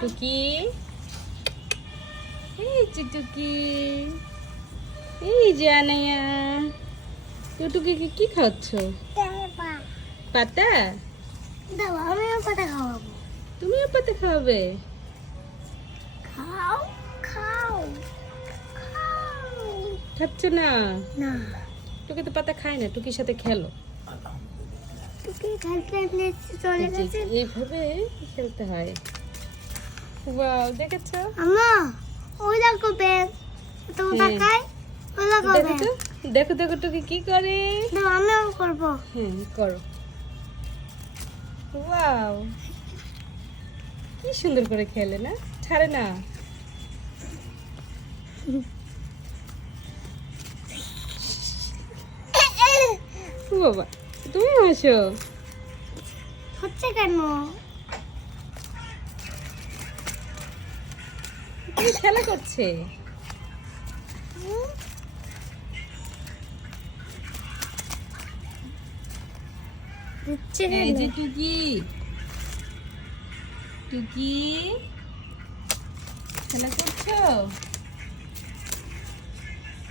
টুকি, এই যে টুকি, এই যে আনায়া। টুকি কি খাচ্ছ? পাতা? আমিও পাতা খাওয়াবো। তুমিও পাতা খাওয়াবে? খাও খাও খাও। খাচ্ছ না? না টুকি তো পাতা খায় না, টুকির সাথে খেলো। তুমি খেলতে চলে গেছে। এইভাবে খেলতে হয়। ওয়াও, দেখেছো? আম্মা ওই দেখো ব্যাগ তো তাকাই ওই দেখো দেখো ব্যাগ। তো, দেখো দেখো টুকি কি করে। দাও আমিও করবো। করো। ওয়াও, কি সুন্দর করে খেলে না, ছাড়ে না। ও বাবা, তুমি হাসো। হচ্ছে কেন? তুমি খেলা করছে। হচ্ছে এই কেন? যে টুকি, টুকি খেলা করছো।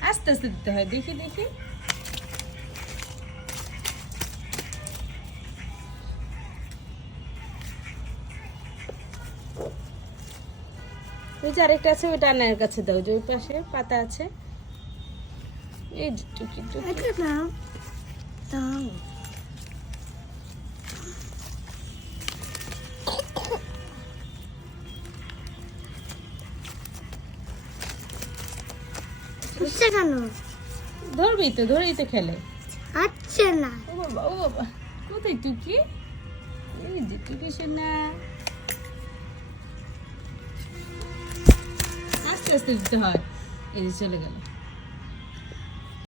আস্তে আস্তে দিতে হয়, দেখি দেখি। ওই যে আরেকটা আছে, ওইটা আনার কাছে দাও, যে ওই পাশে পাতা আছে। এই যে টুকি টুকি। এটা নাও দাও। হচ্ছে কেন? ধরবি তো, ধরেই তো খেলে। হচ্ছে না। ও বাবা, ও বাবা, কোথায় টুকি? এই যে টুকি সোনা। আস্তে আস্তে দিতে হয়। এই যে চলে গেল।